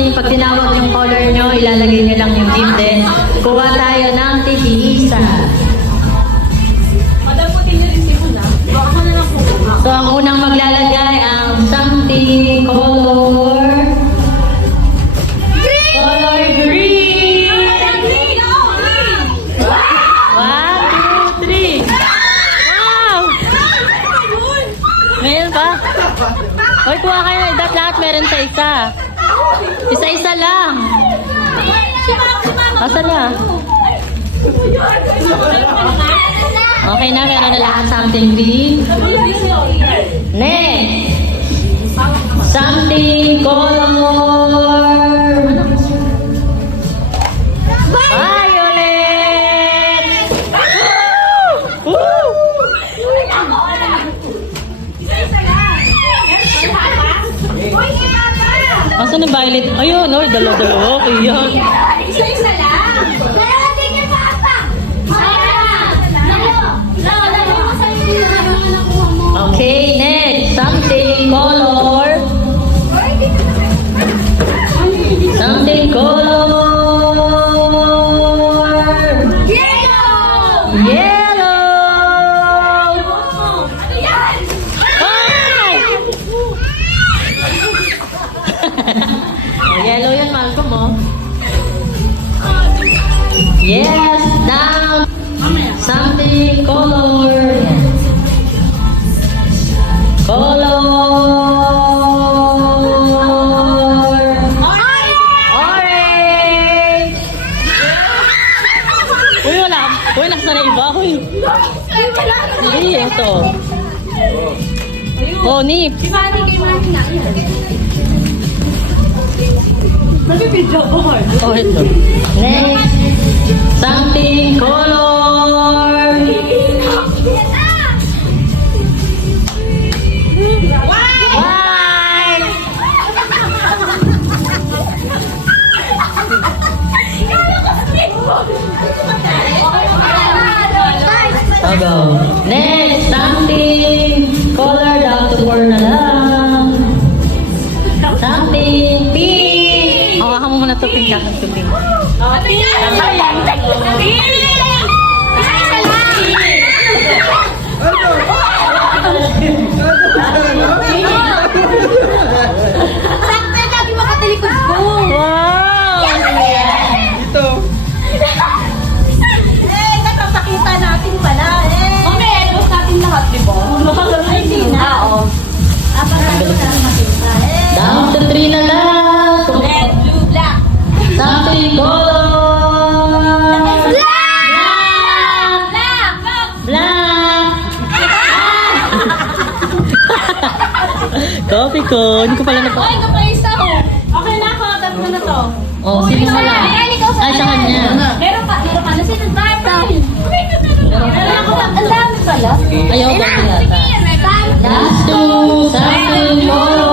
something. Pag tinawag yung color nyo, ilalagay nyo lang yung gift din. Kuha tayo ng tig-isa. So, ang unang maglalagay ang something color. Color green. 1, 2, 3. Wow! Ngayon pa? Hoy, kuha kayo. Lahat meron sa isa. Isa-isa lang. Asa na? Okay na, meron na lahat something green. Next. Something color. Violet. Woo! Asan yung violet? Ayun, no, dalawa-dalawa. Ayun. Isa-isa lang. Okay, next. Something color. Something color. Yellow! Yellow. Ay! Yellow yan, Malcolm, mo. Yes, now something color. Color. Orange. Uy, wala. Uy, nasa na iba. Uy. Hindi, ito. Oh, nip. Oh, ito. Next. Something color. White. Go. Next, something color down to 4 na lang. Something pink. Hawakan mo muna ito, pink. Kakan ito, pink. Ano yan? Isa-isa lang. Sakto lagi makatalikod ko. Wow! Dito. Natatakita natin pala. Mamaya, ilabas natin lahat, di ba? Ay, hindi na. Oo. Down to 3 na lang. Red, blue, black. Something color. Black! Black! Black. Coffee ko. Hindi ko pala na Ay, ito pa isa, oh. Okay na ako. Tatlo na to. Oh, sino Isa wala? Ay, ikaw sa Ay, sa kanya. Meron pa. Nasa tayo. Meron ako pa. Ang dami pala. Ayaw ba yata? Sige, may time. Last two. Something color.